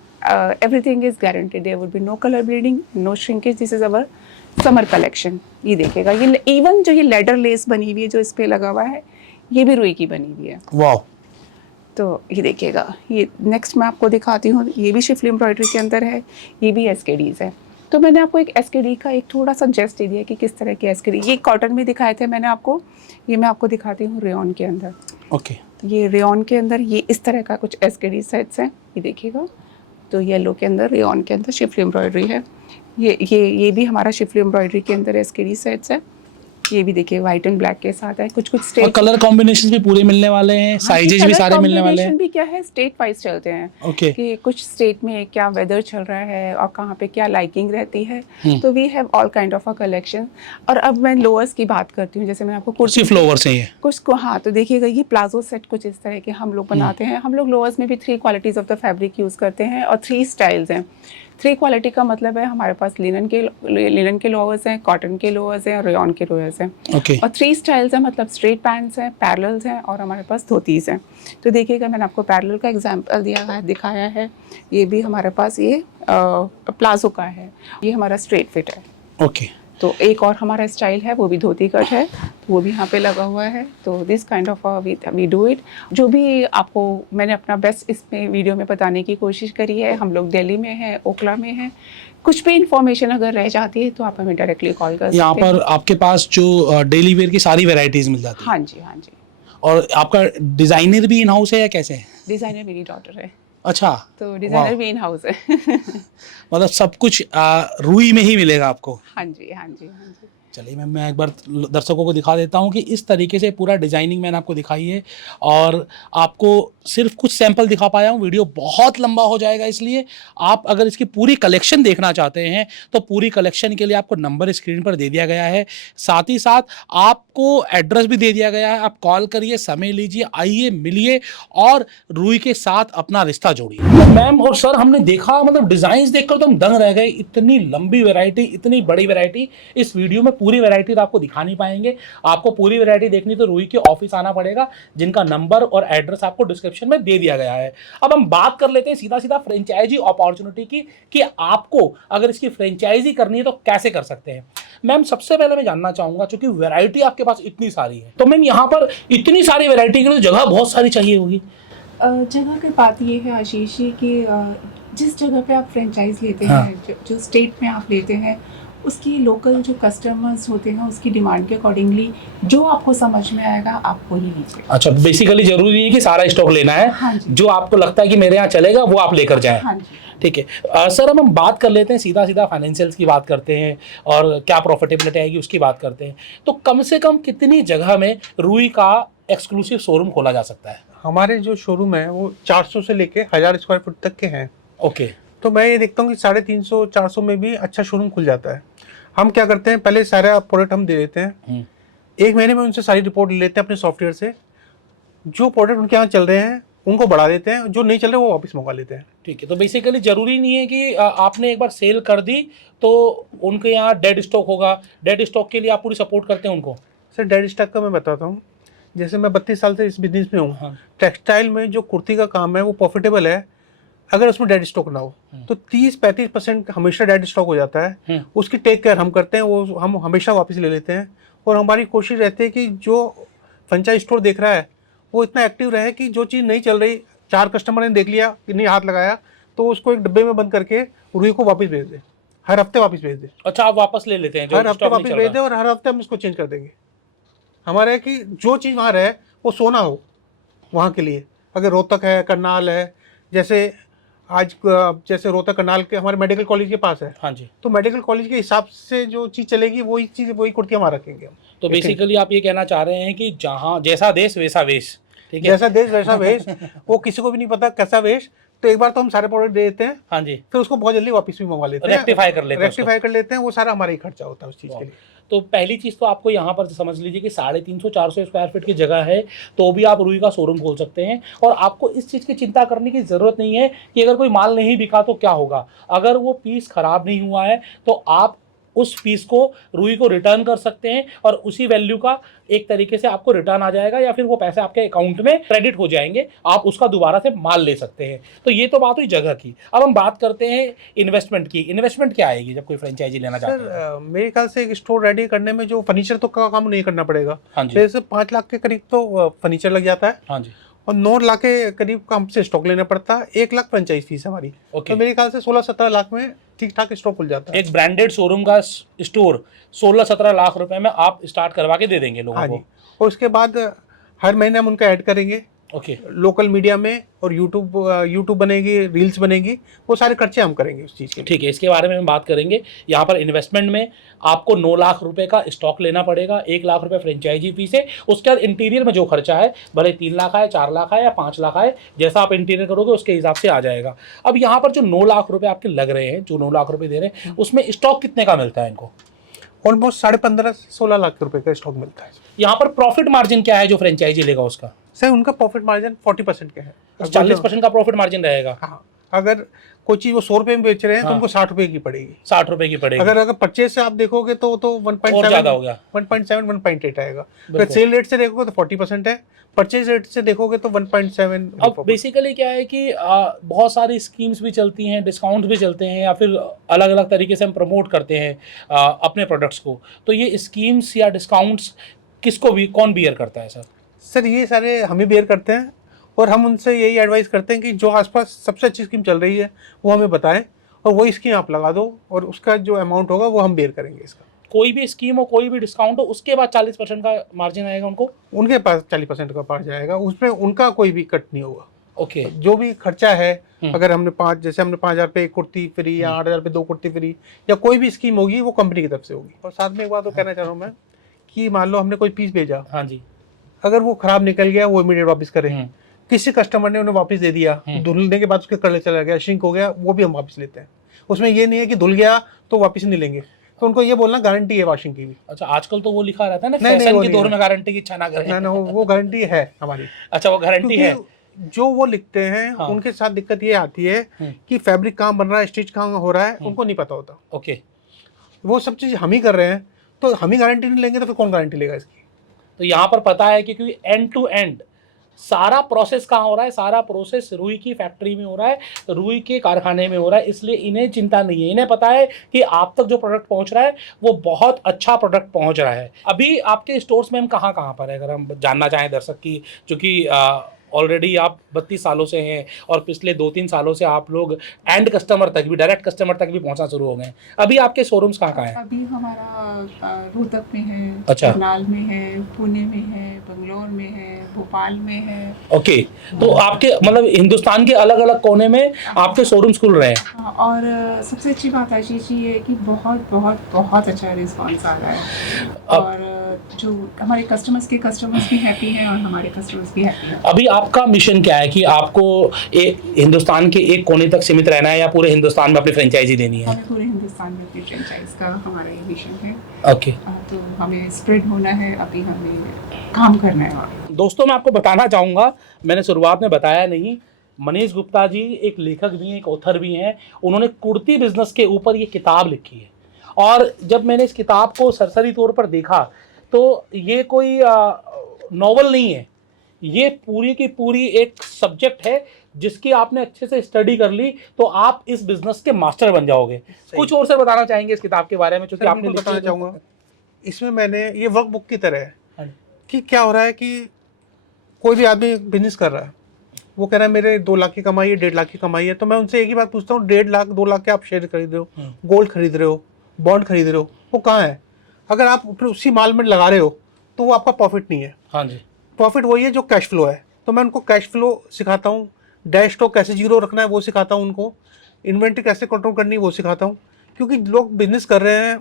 everything is guaranteed. There would be no colour bleeding, no shrinkage. This is our summer collection. ये देखिएगा, ये इवन जो ये लेडर लेस बनी हुई है जो इस पे लगा हुआ है ये भी रुई की बनी हुई है। वाह। तो ये देखिएगा, ये नेक्स्ट मैं आपको दिखाती हूँ, ये भी शिफली एम्ब्रॉयडरी के अंदर है, ये भी एसकेडीज है। तो मैंने आपको एक एसकेडी का एक थोड़ा सा जस्ट दे दिया कि किस तरह के एसकेडी। ये कॉटन में दिखाए थे मैंने आपको, ये मैं आपको दिखाती हूँ रेयॉन के अंदर। ओके। तो ये रेयॉन के अंदर ये इस तरह का कुछ एसकेडी सेट्स हैं, ये देखिएगा। तो येलो के अंदर रेयॉन के अंदर शिफली एम्ब्रॉयडरी है। ये भी हमारा शिफली एम्ब्रॉयडरी के अंदर एसकेडी सेट्स है। ये भी देखिए वाइट एंड ब्लैक के साथ है, कुछ स्टेट और कलर कॉम्बिनेशन भी पूरे मिलने वाले हैं, साइजेस भी सारे मिलने वाले हैं। भी क्या है स्टेट वाइज चलते हैं। ओके। कि कुछ स्टेट में क्या वेदर चल रहा है और कहाँ पे क्या लाइकिंग रहती है। तो we have all kind of a collection. और अब मैं लोअर्स की बात करती हूँ, जैसे मैं आपको कुर्ती सिर्फ लोअर्स हैं ये कुछ को। हाँ, तो देखिएगा ये प्लाजो सेट कुछ इस तरह के हम लोग बनाते हैं। हम लोग लोअर्स में भी 3 qualities of the fabric use करते हैं और 3 स्टाइल्स हैं। 3 क्वालिटी का मतलब है हमारे पास लिनन के लोअर्स हैं, कॉटन के लोअर्स हैं और रेयॉन के लोअर्स हैं। ओके। और 3 स्टाइल्स हैं, मतलब स्ट्रेट पैंट्स हैं, पैरेलल्स हैं और हमारे पास धोतीज हैं। तो देखिएगा मैंने आपको पैरेलल का एग्जांपल दिखाया है। ये भी हमारे पास ये प्लाजो का है, ये हमारा स्ट्रेट फिट है। ओके। तो एक और हमारा स्टाइल है वो भी धोती कट है, तो वो भी यहाँ पे लगा हुआ है। तो this kind of we do it. जो भी आपको मैंने अपना बेस्ट इसमें वीडियो में बताने की कोशिश करी है। हम लोग दिल्ली में हैं, ओखला में हैं। कुछ भी इंफॉर्मेशन अगर रह जाती है तो आप हमें डायरेक्टली कॉल कर सकते हैं। यहाँ पर आपके पास जो डेली वेयर की सारी वेराइटीज मिल जाती है। हाँ जी, हाँ जी। और आपका डिजाइनर भी इन हाउस है या कैसे है? डिज़ाइनर मेरी डॉटर है। अच्छा। तो डिज़ाइनर भी इन हाउस है। मतलब सब कुछ रुई में ही मिलेगा आपको? हाँ जी, हाँ जी, हाँ जी। चलिए मैं एक बार दर्शकों को दिखा देता हूँ कि इस तरीके से पूरा डिजाइनिंग मैंने आपको दिखाई है और आपको सिर्फ कुछ सैंपल दिखा पाया हूँ। वीडियो बहुत लंबा हो जाएगा, इसलिए आप अगर इसकी पूरी कलेक्शन देखना चाहते हैं तो पूरी कलेक्शन के लिए आपको नंबर स्क्रीन पर दे दिया गया है। साथ ही साथ आपको एड्रेस भी दे दिया गया है। आप कॉल करिए, समय लीजिए, आइए, मिलिए और रुई के साथ अपना रिश्ता जोड़िए। मैम और सर, हमने देखा, मतलब डिजाइन देखकर तो हम दंग रह गए। इतनी लंबी वैरायटी, इतनी बड़ी वैरायटी। इस वीडियो में पूरी वैरायटी तो आपको दिखा नहीं पाएंगे। आपको पूरी वैरायटी देखनी तो रुई के ऑफिस आना पड़ेगा, जिनका नंबर और एड्रेस आपको डिस्क्रिप्शन में दे दिया गया है। अब हम बात कर लेते हैं सीधा सीधा फ्रेंचाइजी अपॉर्चुनिटी की कि आपको अगर इसकी फ्रेंचाइजी करनी है तो कैसे कर सकते हैं। मैम सबसे पहले मैं जानना चाहूंगा, चूंकि वैरायटी आपके पास इतनी सारी है, तो मैम यहाँ पर इतनी सारी वैरायटी के लिए जगह बहुत सारी चाहिए होगी। जगह की बात ये है आशीष जी कि जिस जगह पे आप फ्रेंचाइज लेते हाँ। हैं, जो स्टेट में आप लेते हैं, उसकी लोकल जो कस्टमर्स होते हैं उसकी डिमांड के अकॉर्डिंगली जो आपको समझ में आएगा आप वो ही लीजिए। अच्छा, बेसिकली जरूरी नहीं है कि सारा स्टॉक लेना है। हाँ जी। जो आपको लगता है कि मेरे यहाँ चलेगा वो आप लेकर जाएं। हाँ जी। ठीक है सर, अब हम बात कर लेते हैं सीधा सीधा फाइनेंशियल्स की बात करते हैं और क्या प्रॉफिटेबिलिटी आएगी उसकी बात करते हैं। तो कम से कम कितनी जगह में रुई का एक्सक्लूसिव शोरूम खोला जा सकता है? हमारे जो शोरूम है वो 400 से लेके 1000 स्क्वायर फुट तक के हैं। ओके। तो मैं ये देखता हूँ कि 350-400 में भी अच्छा शोरूम खुल जाता है। हम क्या करते हैं, पहले सारा प्रोडक्ट हम दे देते हैं। 1 महीने में उनसे सारी रिपोर्ट ले लेते हैं अपने सॉफ्टवेयर से। जो प्रोडक्ट उनके यहाँ चल रहे हैं उनको बढ़ा देते हैं, जो नहीं चल रहे वो वापस मंगा लेते हैं। ठीक है, तो बेसिकली जरूरी नहीं है कि आपने एक बार सेल कर दी तो उनके यहाँ डेड स्टॉक होगा। डेड स्टॉक के लिए आप पूरी सपोर्ट करते हैं उनको? सर डेड स्टॉक का मैं बताता हूँ। जैसे मैं 32 साल से इस बिजनेस में हूँ। हाँ। टेक्सटाइल में जो कुर्ती का काम है वो प्रॉफिटेबल है अगर उसमें डेड स्टॉक ना हो। तो 30-35% हमेशा डेड स्टॉक हो जाता है। उसकी टेक केयर हम करते हैं, वो हम हमेशा वापस ले लेते हैं। और हमारी कोशिश रहती है कि जो फ्रेंचाइज स्टोर देख रहा है वो इतना एक्टिव रहे कि जो चीज़ नहीं चल रही, 4 कस्टमर ने देख लिया कि नहीं हाथ लगाया, तो उसको एक डिब्बे में बंद करके रुई को वापस भेज दे, हर हफ्ते वापस भेज दे। अच्छा, आप वापस ले लेते हैं जो हर हफ्ते स्टॉक नहीं वापस चल भेज रहा। दे और हर हफ्ते हम इसको चेंज कर देंगे। हमारा है कि जो चीज़ वहाँ रहे वो सोना हो वहाँ के लिए। अगर रोहतक है, करनाल है, जैसे आज जैसे रोहतक करनाल के हमारे मेडिकल कॉलेज के पास है, हाँ जी। तो मेडिकल कॉलेज के हिसाब से जो चीज़ चलेगी वही चीज़ वही कुर्ती वहाँ रखेंगे हम। तो बेसिकली आप ये कहना चाह रहे हैं कि जहाँ जैसा देश वैसा वेश, ठीक है? जैसा देश वैसा वेश। वो किसी को भी नहीं पता कैसा वेश, तो एक बार तो हम सारे प्रोडक्ट दे देते हैं, हाँ जी, फिर उसको बहुत जल्दी वापस भी मंगवा लेते हैं, रेक्टिफाई कर लेते हैं उसको। रेक्टिफाई कर लेते हैं। वो सारा हमारा ही खर्चा होता है उस चीज़ के लिए। तो पहली चीज़ तो आपको यहाँ पर समझ लीजिए कि 350-400 स्क्वायर फीट की जगह है, तो भी आप रुई का शोरूम खोल सकते हैं। और आपको इस चीज़ की चिंता करने की ज़रूरत नहीं है कि अगर कोई माल नहीं बिका तो क्या होगा। अगर वो पीस ख़राब नहीं हुआ है तो आप उस पीस को, रुई को रिटर्न कर सकते हैं और उसी वैल्यू का एक तरीके से आपको रिटर्न आ जाएगा, या फिर वो पैसे आपके अकाउंट में क्रेडिट हो जाएंगे, आप उसका दोबारा से माल ले सकते हैं। तो ये तो बात हुई जगह की। अब हम बात करते हैं इन्वेस्टमेंट की। इन्वेस्टमेंट क्या आएगी जब कोई फ्रेंचाइजी लेना चाहता है? सर मेरे ख्याल से एक स्टोर रेडी करने में जो फर्नीचर तो का काम नहीं करना पड़ेगा। हाँ जी। जैसे 5 लाख के करीब तो फर्नीचर लग जाता है, हाँ जी। और 9 लाख के करीब का हमसे स्टॉक लेना पड़ता है। 1 लाख फ्रेंचाइज फीस हमारी। ओके। तो मेरे ख्याल से 16-17 लाख में ठीक ठाक स्टॉक खुल जाता है। एक ब्रांडेड शोरूम का स्टोर 16-17 लाख रुपए में आप स्टार्ट करवा के दे देंगे लोगों हाँ को। जी। और उसके बाद हर महीने हम उनका ऐड करेंगे ओके। लोकल मीडिया में, और यूट्यूब बनेगी, रील्स बनेगी, वो सारे खर्चे हम करेंगे उस चीज़ के लिए। ठीक है, इसके बारे में हम बात करेंगे। यहाँ पर इन्वेस्टमेंट में आपको 9 लाख रुपए का स्टॉक लेना पड़ेगा, 1 लाख रुपए फ्रेंचाइजी फीस है। उसके बाद इंटीरियर में जो खर्चा है, भले 3 लाख आए, 4 लाख आए या 5 लाख आए, जैसा आप इंटीरियर करोगे उसके हिसाब से आ जाएगा। अब यहाँ पर जो 9 लाख रुपए आपके लग रहे हैं, जो 9 लाख रुपए दे रहे हैं, उसमें स्टॉक कितने का मिलता है इनको? ऑलमोस्ट 15.5-16 लाख रुपए का स्टॉक मिलता है। यहाँ पर प्रॉफिट मार्जिन क्या है जो फ्रेंचाइजी लेगा उसका? सर उनका प्रॉफिट मार्जिन 40% का है। 40% का प्रॉफिट मार्जिन रहेगा। हाँ, अगर कोई चीज वो 100 रुपए में बेच रहे हैं तो हाँ। उनको 60 रुपए की पड़ेगी। 60 रुपए की पड़ेगी। अगर परचेज से आप देखोगे तो 1.7 और ज्यादा हो गया। 1.7 1.8 आएगा। अगर बिल्कुल। सेल रेट से देखोगे तो 40% है, परचेज रेट से देखोगे तो 1.7। अब बेसिकली क्या है कि बहुत सारी स्कीम्स भी चलती हैं, डिस्काउंट्स भी चलते हैं, या फिर अलग अलग तरीके से हम प्रमोट करते हैं अपने प्रोडक्ट्स को। तो ये स्कीम्स या डिस्काउंट्स किसको भी कौन बियर करता है सर? सर ये सारे हम ही बेयर करते हैं, और हम उनसे यही एडवाइस करते हैं कि जो आसपास सबसे अच्छी स्कीम चल रही है वो हमें बताएं, और वही स्कीम आप लगा दो, और उसका जो अमाउंट होगा वो हम बेयर करेंगे इसका। कोई भी स्कीम हो, कोई भी डिस्काउंट हो, उसके बाद 40% का मार्जिन आएगा उनको? उनके पास 40% का पार जाएगा, उसमें उनका कोई भी कट नहीं होगा। ओके। जो भी खर्चा है, अगर हमने 5,000 पे एक कुर्ती फ्री, या 8,000 पे 2 कुर्ती फ्री, या कोई भी स्कीम होगी वो कंपनी की तरफ से होगी। और साथ में एक बात तो कहना चाह रहा हूँ मैं कि मान लो हमने कोई पीस भेजा, हाँ जी, अगर वो खराब निकल गया वो इमीडिएट वापस करें। किसी कस्टमर ने उन्हें वापस दे दिया, धुलने के बाद उसके कलर चला गया, श्रिंक हो गया, वो भी हम वापस लेते हैं। उसमें ये नहीं है कि धुल गया तो वापस नहीं लेंगे, तो उनको ये बोलना गारंटी है वॉशिंग की भी। अच्छा, आजकल तो वो लिखा रहता है ना, नहीं, फैशन वो के नहीं दौर है। में गारंटी की इच्छा ना करें। ना वो गारंटी है हमारी। अच्छा, वो गारंटी है। क्योंकि जो वो लिखते हैं हाँ। उनके साथ दिक्कत ये आती है कि फैब्रिक कहाँ बन रहा है, स्टिच कहाँ हो रहा है, उनको नहीं पता होता। ओके। वो सब चीज़ हम ही कर रहे हैं, तो हम ही गारंटी नहीं लेंगे तो फिर कौन गारंटी लेगा इसकी? तो यहाँ पर पता है कि क्योंकि एंड टू एंड सारा प्रोसेस कहाँ हो रहा है, सारा प्रोसेस रुई की फैक्ट्री में हो रहा है, रुई के कारखाने में हो रहा है, इसलिए इन्हें चिंता नहीं है। इन्हें पता है कि आप तक जो प्रोडक्ट पहुँच रहा है वो बहुत अच्छा प्रोडक्ट पहुँच रहा है। अभी आपके स्टोर्स में हम कहाँ पर है, अगर हम जानना चाहें दर्शक की, चूँकि ऑलरेडी आप 32 सालों से हैं और पिछले 2-3 सालों से आप लोग एंड कस्टमर तक भी, डायरेक्ट कस्टमर तक भी पहुंचना शुरू हो गए हैं। अभी आपके शोरूम्स कहाँ हैं? अभी हमारा रोहतक में है, अच्छा। करनाल में है, पुणे में है, बंगलोर में है, भोपाल में है। ओके, तो आपके मतलब हिंदुस्तान के अलग अलग कोने में आपके शोरूम्स खुल रहे हैं। और सबसे अच्छी बात आशीष जी ये कि बहुत बहुत बहुत अच्छा रिस्पॉन्स आ रहा है, और जो हमारे कस्टमर्स भी हैप्पी हैं और हमारे कस्टमर्स भी हैप्पी हैं। अभी आपका मिशन क्या है कि आपको हिंदुस्तान के एक कोने तक सीमित रहना है या पूरे हिंदुस्तान में अपनी फ्रेंचाइजी देनी है? हमें पूरे हिंदुस्तान में अपनी फ्रेंचाइज का हमारा ये मिशन है। ओके। तो हमें स्प्रेड होना है, अभी हमें काम करना है। और दोस्तों, मैं आपको बताना चाहूँगा, मैंने शुरुआत में बताया नहीं, मनीष गुप्ता जी एक लेखक भी हैं, एक ऑथर भी हैं। उन्होंने कुर्ती बिजनेस के ऊपर ये किताब लिखी है, और जब मैंने इस किताब को सरसरी तौर पर देखा तो ये कोई नॉवल नहीं है, ये पूरी की पूरी एक सब्जेक्ट है जिसकी आपने अच्छे से स्टडी कर ली तो आप इस बिजनेस के मास्टर बन जाओगे। कुछ और से बताना चाहेंगे इस किताब के बारे में, क्योंकि आपने बताना चाहूँगा, इसमें मैंने ये वर्क बुक की तरह है कि क्या हो रहा है कि कोई भी आदमी बिजनेस कर रहा है, वो कह रहा है मेरे 2 लाख की कमाई है, 1.5 लाख की कमाई है, तो मैं उनसे एक ही बात पूछता हूँ, 1.5 लाख 2 लाख के आप शेयर खरीद रहे हो, गोल्ड खरीद रहे हो, बॉन्ड खरीद रहे हो, वो कहाँ है? अगर आप फिर उसी माल में लगा रहे हो तो वो आपका प्रॉफिट नहीं है। हाँ जी। प्रॉफिट वही है जो कैश फ्लो है। तो मैं उनको कैश फ्लो सिखाता हूँ, डैश स्टॉक कैसे जीरो रखना है वो सिखाता हूँ उनको, इन्वेंट्री कैसे कंट्रोल करनी है वो सिखाता हूँ। क्योंकि लोग बिजनेस कर रहे हैं,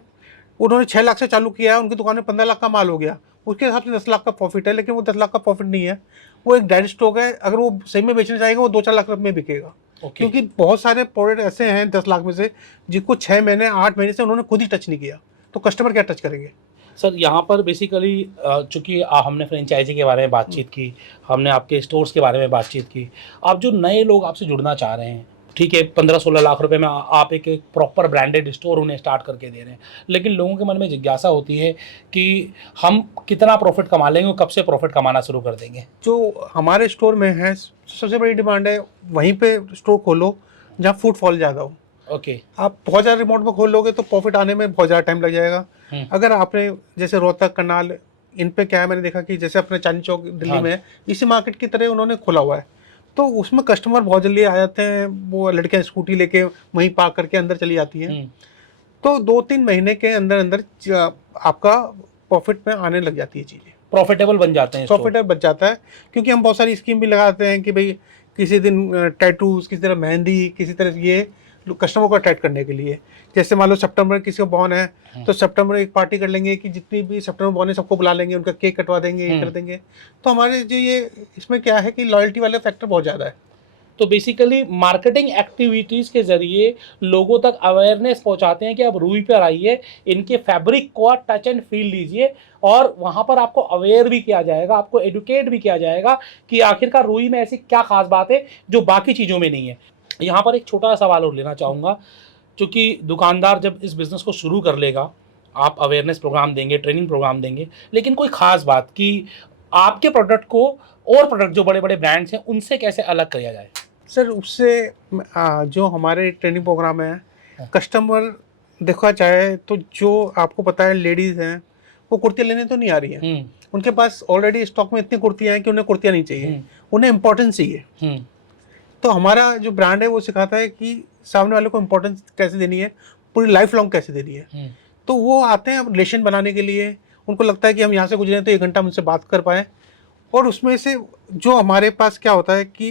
उन्होंने 6 लाख से चालू किया है, उनकी दुकान में 15 लाख का माल हो गया, उसके हिसाब से 10 लाख का प्रॉफिट है, लेकिन वो 10 लाख का प्रॉफिट नहीं है, वो एक डेड स्टॉक है। अगर वो सही में बेचना चाहेगा वो 2-4 लाख में बिकेगा। क्योंकि बहुत सारे प्रोडक्ट ऐसे हैं 10 लाख में से जिनको 6 महीने 8 महीने से उन्होंने खुद ही टच नहीं किया, तो कस्टमर क्या टच करेंगे? सर यहाँ पर बेसिकली चूँकि हमने फ्रेंचाइजी के बारे में बातचीत की, हमने आपके स्टोर्स के बारे में बातचीत की, आप जो नए लोग आपसे जुड़ना चाह रहे हैं, ठीक है 15-16 लाख रुपए में आप एक प्रॉपर ब्रांडेड स्टोर उन्हें स्टार्ट करके दे रहे हैं, लेकिन लोगों के मन में जिज्ञासा होती है कि हम कितना प्रॉफिट कमा लेंगे और कब से प्रॉफिट कमाना शुरू कर देंगे। जो हमारे स्टोर में है सबसे बड़ी डिमांड है वहीं पे स्टोर खोलो जहाँ फुटफॉल ज़्यादा हो। ओके। आप बहुत ज़्यादा रिमोट में खोल लोगे तो प्रॉफिट आने में बहुत ज़्यादा टाइम लग जाएगा। अगर आपने जैसे रोहतक, करनाल, इन पे क्या है, मैंने देखा कि जैसे अपने चांदनी चौक दिल्ली में इसी मार्केट की तरह उन्होंने खोला हुआ है, तो उसमें कस्टमर बहुत जल्दी आ जाते हैं, वो लड़कियां स्कूटी लेके वहीं पार्क करके अंदर चली जाती हैं, तो 2-3 महीने के अंदर अंदर आपका प्रॉफिट में आने लग जाती है, चीज़ें प्रॉफिटेबल बन जाते हैं, प्रॉफिटेबल बच जाता है। क्योंकि हम बहुत सारी स्कीम भी लगाते हैं कि भाई किसी दिन टैटूज, किसी तरह मेहंदी, किसी तरह ये कस्टमर को अट्रैक्ट करने के लिए। जैसे मान लो सितंबर किसी को बॉर्न है तो सितंबर एक पार्टी कर लेंगे कि जितनी भी सितंबर बॉर्न है सबको बुला लेंगे, उनका केक कटवा देंगे, ये कर देंगे। तो हमारे जो ये इसमें क्या है कि लॉयल्टी वाला फैक्टर बहुत ज़्यादा है। तो बेसिकली मार्केटिंग एक्टिविटीज़ के ज़रिए लोगों तक अवेयरनेस पहुंचाते हैं कि आप रूई पर आइए, इनके फैब्रिक को आप टच एंड फील लीजिए, और वहाँ पर आपको अवेयर भी किया जाएगा, आपको एडुकेट भी किया जाएगा कि आखिरकार रूई में ऐसी क्या खास बात है जो बाकी चीज़ों में नहीं है। यहाँ पर एक छोटा सा सवाल और लेना चाहूँगा, क्योंकि दुकानदार जब इस बिज़नेस को शुरू कर लेगा, आप अवेयरनेस प्रोग्राम देंगे, ट्रेनिंग प्रोग्राम देंगे, लेकिन कोई ख़ास बात कि आपके प्रोडक्ट को और प्रोडक्ट जो बड़े बड़े ब्रांड्स हैं उनसे कैसे अलग किया जाए? सर उससे जो हमारे ट्रेनिंग प्रोग्राम है, कस्टमर देखा चाहे तो जो आपको पता है लेडीज़ हैं वो कुर्तियाँ लेने तो नहीं आ रही हैं, उनके पास ऑलरेडी स्टॉक में इतनी कुर्तियाँ हैं कि उन्हें कुर्तियाँ नहीं चाहिए, उन्हें इम्पोर्टेंस चाहिए। तो हमारा जो ब्रांड है वो सिखाता है कि सामने वाले को इम्पोर्टेंस कैसे देनी है, पूरी लाइफ लॉन्ग कैसे देनी है। तो वो आते हैं रिलेशन बनाने के लिए, उनको लगता है कि हम यहाँ से गुजरे तो 1 घंटा मुझसे बात कर पाएँ। और उसमें से जो हमारे पास क्या होता है कि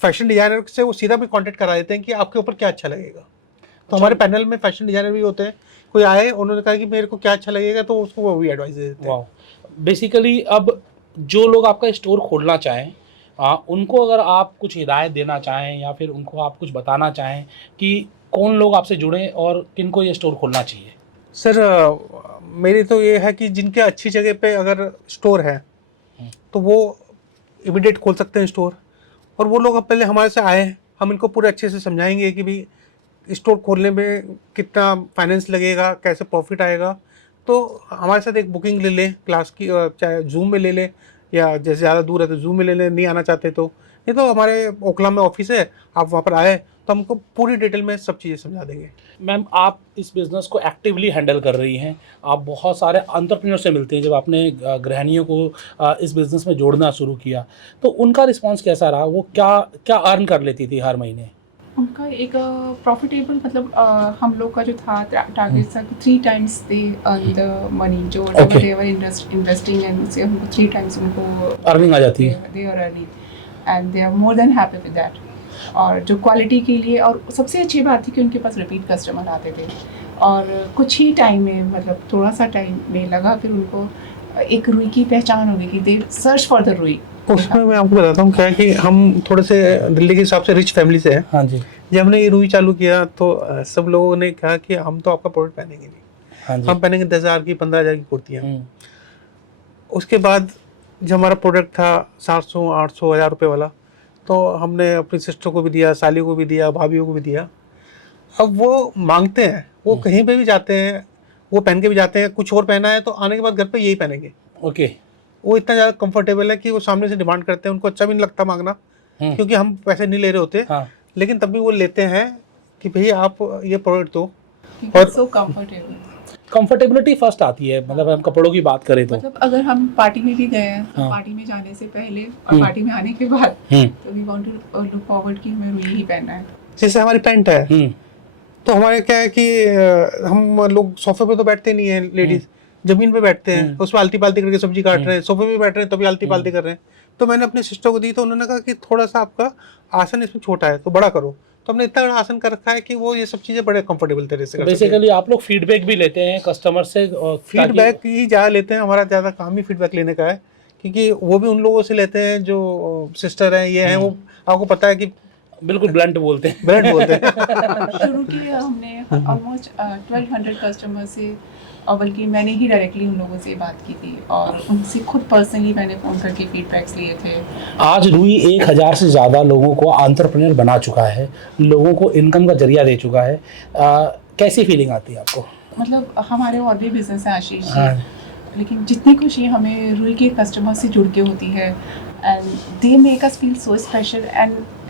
फैशन डिज़ाइनर से वो सीधा भी कांटेक्ट करा देते हैं कि आपके ऊपर क्या अच्छा लगेगा। तो हमारे पैनल में फैशन डिज़ाइनर भी होते हैं, कोई आए उन्होंने कहा कि मेरे को क्या अच्छा लगेगा तो उसको वो भी एडवाइस दे देते हैं। बेसिकली अब जो लोग आपका स्टोर खोलना चाहें, उनको अगर आप कुछ हिदायत देना चाहें या फिर उनको आप कुछ बताना चाहें कि कौन लोग आपसे जुड़ें और किनको ये स्टोर खोलना चाहिए? सर मेरी तो ये है कि जिनके अच्छी जगह पे अगर स्टोर है तो वो इमीडिएट खोल सकते हैं स्टोर, और वो लोग अब पहले हमारे से आए, हम इनको पूरे अच्छे से समझाएंगे कि भाई स्टोर खोलने में कितना फाइनेंस लगेगा, कैसे प्रॉफिट आएगा। तो हमारे साथ एक बुकिंग ले लें क्लास की, चाहे जूम में ले लें या जैसे ज़्यादा दूर है तो जूम में ले लें, नहीं आना चाहते तो नहीं तो हमारे ओखला में ऑफिस है, आप वहाँ पर आए तो हमको पूरी डिटेल में सब चीज़ें समझा देंगे। मैम आप इस बिज़नेस को एक्टिवली हैंडल कर रही हैं, आप बहुत सारे एंटरप्रेन्योर से मिलते हैं। जब आपने गृहिणियों को इस बिज़नेस में जोड़ना शुरू किया तो उनका रिस्पांस कैसा रहा? वो क्या क्या अर्न कर लेती थी हर महीने? उनका एक प्रॉफिटेबल मतलब हम लोग का जो था टारगेट था कि 3 times they earn the money, जो दे वर इन्वेस्टिंग एंड से हमको 3 टाइम्स उनको अर्निंग आ जाती है। They are earning and they are more than happy with that. और जो क्वालिटी के लिए, और सबसे अच्छी बात थी कि उनके पास रिपीट कस्टमर आते थे, और कुछ ही टाइम में मतलब थोड़ा सा टाइम में लगा फिर उनको एक रुई की पहचान हो गई कि दे सर्च फॉर द रुई। उसमें मैं आपको बताता हूँ क्या है कि हम थोड़े से दिल्ली के हिसाब से रिच फैमिली से हैं। हाँ जी। जब हमने ये रूई चालू किया तो सब लोगों ने कहा कि हम तो आपका प्रोडक्ट पहनेंगे नहीं। हाँ जी। हम पहनेंगे 10,000 की, 15,000 की कुर्तियाँ। उसके बाद जब हमारा प्रोडक्ट था 700, 800, 1,000 रुपये वाला, तो हमने अपनी सिस्टर को भी दिया, साली को भी दिया, भाभीियों को भी दिया। अब वो मांगते हैं, वो कहीं पे भी जाते हैं वो पहन के भी जाते हैं, कुछ और पहना है तो आने के बाद घर पे यही पहनेंगे। ओके। वो इतना ज़्यादा कंफर्टेबल है कि वो सामने से डिमांड करते हैं, उनको अच्छा भी नहीं लगता मांगना, क्योंकि हम पैसे नहीं ले रहे होते। हाँ। लेकिन तब भी वो लेते हैं कि भैया आप ये प्रोडक्ट दो। और सो कंफर्टेबल। कंफर्टेबिलिटी फर्स्ट आती है, मतलब हम कपड़ों की बात करें तो। मतलब अगर हम पार्टी में भी गए हैं तो हाँ। पार्टी में जाने से पहले और पार्टी में आने के बाद तो we want to look forward कि हमें रुई ही पहनना है। जैसे हमारी पैंट है तो हमारे क्या है कि हम लोग सोफे पे तो बैठते नहीं है, लेडीज जमीन पे बैठते हैं, उसमें आलती पालती करके सब्जी काट रहे हैं, सोफे पे बैठ रहे हैं तो भी आलती पालती कर रहे हैं। तो मैंने अपने सिस्टर को दी तो उन्होंने कहा कि थोड़ा सा आपका आसन इसमें छोटा है तो बड़ा करो, तो हमने इतना बड़ा आसन कर रखा है कि वो ये सब चीजें बड़े कंफर्टेबल तरह से कर सकते हैं। बेसिकली आप लोग फीडबैक भी लेते हैं कस्टमर से? फीडबैक ही ज़्यादा लेते हैं, हमारा ज़्यादा काम ही फीडबैक लेने का है, क्योंकि वो भी उन लोगों से लेते हैं जो सिस्टर हैं, ये हैं, वो आपको पता है कि बिल्कुल ब्लंट बोलते हैं। ब्रांड बोलते हैं। शुरू किया हमने ऑलमोस्ट 1200 कस्टमर से, और बल्कि मैंने ही डायरेक्टली उन लोगों से बात की थी और उनसे खुद पर्सनली मैंने फ़ोन करके फीडबैक्स लिए थे। आज रुई 1000 से ज़्यादा लोगों को एंटरप्रेन्योर बना चुका है, लोगों को इनकम का जरिया दे चुका है। कैसी फीलिंग आती है आपको? मतलब हमारे और भी बिजनेस है आशीष जी, हाँ। लेकिन जितनी खुशी हमें रुई के कस्टमर से जुड़ के होती है and they make us feel so special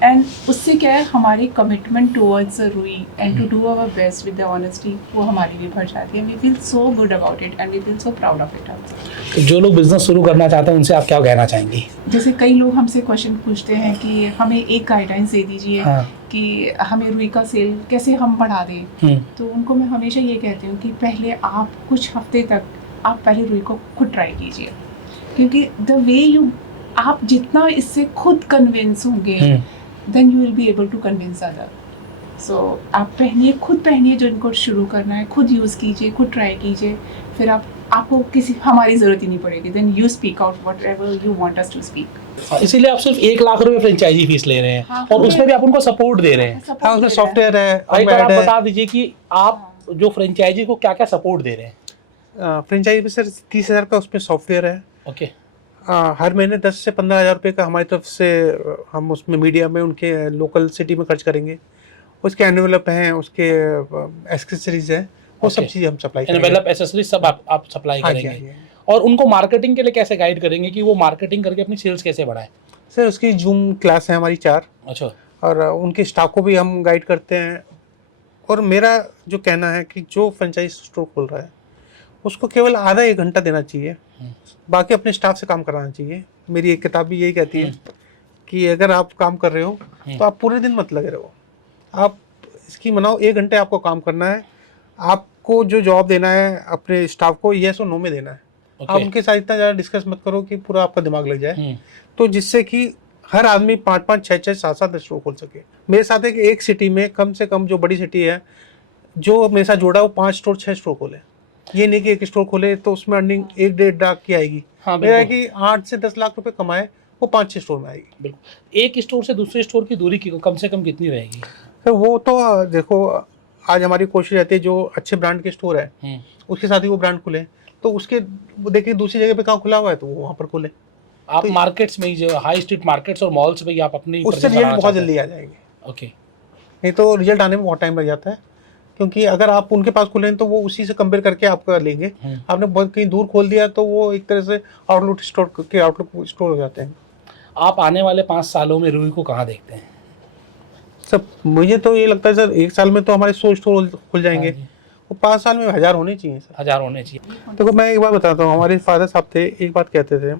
and उससे क्या है हमारी कमिटमेंट टुवर्ड्स रुई and to do our best with the honesty वो हमारी भी बढ़ जाती है। We feel so good about it and we feel so proud of it. जो लोग बिजनेस शुरू करना चाहते हैं उनसे आप क्या कहना चाहेंगी? जैसे कई लोग हमसे क्वेश्चन पूछते हैं कि हमें एक गाइडेंस दे दीजिए हाँ। कि हमें रुई का सेल कैसे हम बढ़ा दें, तो उनको मैं हमेशा ये कहती हूँ कि पहले आप कुछ हफ्ते तक आप पहले रुई को खुद ट्राई कीजिए, क्योंकि द वे यू आप जितना इससे खुद कन्विंस होंगे then you will be able to convince other. So आप पहनिए, खुद पहनिए, जो इनको शुरू करना है खुद यूज़ कीजिए, खुद ट्राई कीजिए, फिर आपको किसी हमारी ज़रूरत ही नहीं पड़ेगी। Then you speak out whatever you want us to speak. इसीलिए आप सिर्फ 1 लाख रुपए फ्रेंचाइजी फीस ले रहे हैं। हाँ, और उसमें भी आप उनको सपोर्ट दे रहे हैं। हाँ, उसमें सॉफ्टवेयर है, भाई पर आप है। बता दीजिए कि आप जो फ्रेंचाइजी को क्या क्या सपोर्ट दे रहे हैं? फ्रेंचाइजी में सर 30,000 का उसमें सॉफ्टवेयर है। ओके। हर महीने 10 से 15,000 रुपये का हमारी तरफ से हम उसमें मीडिया में उनके लोकल सिटी में खर्च करेंगे। उसके एनवेलप हैं, उसके एक्सेसरीज हैं, वो सब चीज़ें हम सप्लाई करेंगे। एनवेलप एक्सेसरीज सब आप सप्लाई हाँ जी, करेंगे। हाँ जी। और उनको मार्केटिंग के लिए कैसे गाइड करेंगे कि वो मार्केटिंग करके अपनी सेल्स कैसे बढ़ाएं? सर उसकी जूम क्लास है हमारी 4, अच्छा। और उनके स्टाफ को भी हम गाइड करते हैं। और मेरा जो कहना है कि जो फ्रेंचाइज स्टोर खोल रहा है उसको केवल आधा 1 घंटा देना चाहिए, बाकी अपने स्टाफ से काम कराना चाहिए। मेरी एक किताब भी यही कहती है कि अगर आप काम कर रहे हो तो आप पूरे दिन मत लगे रहो, आप इसकी मनाओ 1 घंटे आपको काम करना है। आपको जो जॉब देना है अपने स्टाफ को येस और नो में देना है। आप उनके साथ इतना ज़्यादा डिस्कस मत करो कि पूरा आपका दिमाग लग जाए, तो जिससे कि हर आदमी 5-5, 6-6, 7-7 स्टोर खोल सके। मेरे साथ है कि एक सिटी में कम से कम, जो बड़ी सिटी है जो मेरे साथ जोड़ा, वो 5 स्टोर 6 स्टोर खोले। ये नहीं कि एक स्टोर खोले तो उसमें अर्निंग 1-1.5 लाख की आएगी। हाँ, मेरा है कि 8 से 10 लाख रुपए कमाए, वो 5-6 स्टोर में आएगी। बिल्कुल। एक स्टोर से दूसरे स्टोर की दूरी कम से कम कितनी रहेगी? तो वो तो देखो, आज हमारी कोशिश रहती है जो अच्छे ब्रांड के स्टोर है उसके साथ ही वो ब्रांड खुले, तो उसके वो देखिए दूसरी जगह पे कहाँ खुला हुआ है तो वो वहाँ पर खुले। आप मार्केट्स में ही, जो हाई स्ट्रीट मार्केट्स और मॉल्स में ही आप अपनी उससे रिजल्ट बहुत जल्दी आ जाएंगे। ओके। नहीं तो रिजल्ट आने में बहुत टाइम लग जाता है, क्योंकि अगर आप उनके पास खोलें तो वो उसी से कंपेयर करके आपका लेंगे। आपने बहुत कहीं दूर खोल दिया तो वो एक तरह से आउटलेट स्टोर हो जाते हैं। आप आने वाले 5 सालों में रुई को कहाँ देखते हैं? सब मुझे तो ये लगता है सर, 1 साल में तो हमारे 100 स्टोर खुल जाएंगे, वो 5 साल में 1000 होने चाहिए सर। 1000 होने चाहिए। देखो मैं एक बात बताता हूँ, हमारे फादर साहब थे, एक बात कहते थे,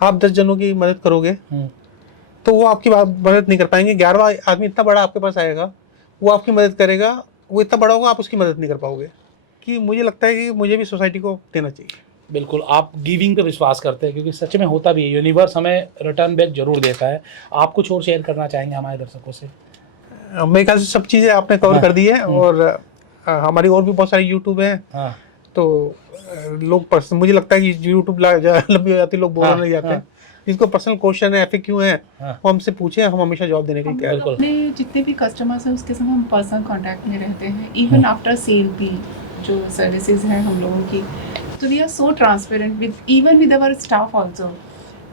आप 10 जनों की मदद करोगे तो वो आपकी मदद नहीं कर पाएंगे। 11वां आदमी इतना बड़ा आपके पास आएगा, वो आपकी मदद करेगा, वो इतना बड़ा होगा, आप उसकी मदद नहीं कर पाओगे। कि मुझे लगता है कि मुझे भी सोसाइटी को देना चाहिए। बिल्कुल, आप गिविंग पे विश्वास करते हैं, क्योंकि सच में होता भी है, यूनिवर्स हमें रिटर्न बैक जरूर देता है। आप कुछ और शेयर करना चाहेंगे हमारे दर्शकों से? मेरे ख्याल से सब चीज़ें आपने कवर कर दी है, और हमारी और भी बहुत सारी यूट्यूब है। तो लोग मुझे लगता है कि यूट्यूब लंबी हो जाती है, लोग बोर नहीं जाते हैं। जिसको पर्सनल क्वेश्चन है, FAQ है, वो हमसे पूछे, हम हमेशा जवाब देने के लिए तैयार हैं। अपने जितने भी कस्टमर्स हैं उसके साथ हम पर्सनल कांटेक्ट में रहते हैं, इवन आफ्टर सेल भी जो सर्विसेज हैं हम लोगों की, तो we are so transparent with our staff also.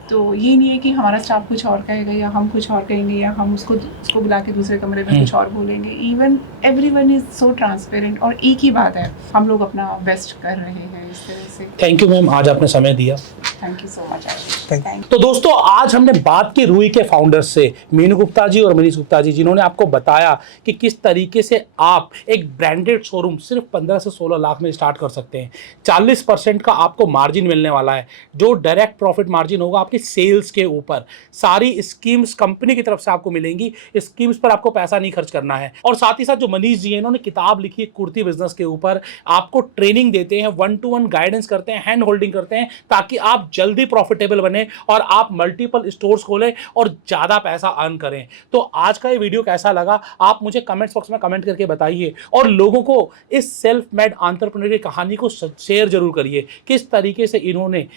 तो ये नहीं है कि हमारा स्टाफ कुछ और कहेगा या हम कुछ और कहेंगे या हम उसको बुला के दूसरे कमरे में कुछ और बोलेंगे। Even everyone is so transparent, और एक ही बात है, हम लोग अपना बेस्ट कर रहे हैं इस तरह से। थैंक यू मैम, आज आपने समय दिया। Thank you so much Ashish. Thank thank तो दोस्तों आज हमने बात की रूई के फाउंडर्स से, मीनू गुप्ता जी और मनीष गुप्ता जी, जिन्होंने आपको बताया कि किस तरीके से आप एक ब्रांडेड शोरूम सिर्फ 15 से 16 लाख में स्टार्ट कर सकते हैं। 40% का आपको मार्जिन मिलने वाला है, जो डायरेक्ट प्रॉफिट मार्जिन होगा आपकी सेल्स के ऊपर। सारी स्कीम्स कंपनी की तरफ से आपको मिलेंगी, स्कीम्स पर आपको पैसा नहीं खर्च करना है। और साथ ही साथ जो मनीष जी हैं, इन्होंने किताब लिखी है कुर्ती बिजनेस के ऊपर, आपको ट्रेनिंग देते हैं, 1-to-1 गाइडेंस करते हैं, हैंड होल्डिंग करते हैं, ताकि आप जल्दी प्रॉफिटेबल बने और आप मल्टीपल स्टोर्स खोलें और ज्यादा पैसा अर्न करें। तो आज का ये वीडियो कैसा लगा आप मुझे कमेंट्स बॉक्स में कमेंट करके बताइए, और लोगों को इस सेल्फ मेड एंटरप्रेन्योर की कहानी को शेयर जरूर करिए, किस तरीके से इन्होंने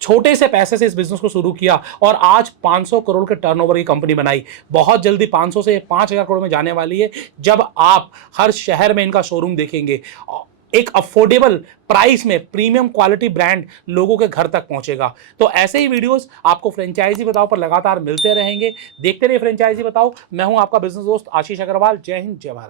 छोटे से पैसे से इस बिजनेस को शुरू किया और आज 500 करोड़ के टर्नओवर की कंपनी बनाई। बहुत जल्दी 500 से 5000 करोड़ में जाने वाली है, जब आप हर शहर में इनका शोरूम देखेंगे। एक अफोर्डेबल प्राइस में प्रीमियम क्वालिटी ब्रांड लोगों के घर तक पहुंचेगा। तो ऐसे ही वीडियोस आपको फ्रेंचाइजी बताओ पर लगातार मिलते रहेंगे। देखते रहिए फ्रेंचाइजी बताओ। मैं हूं आपका बिजनेस दोस्त आशीष अग्रवाल। जय हिंद, जय भारत।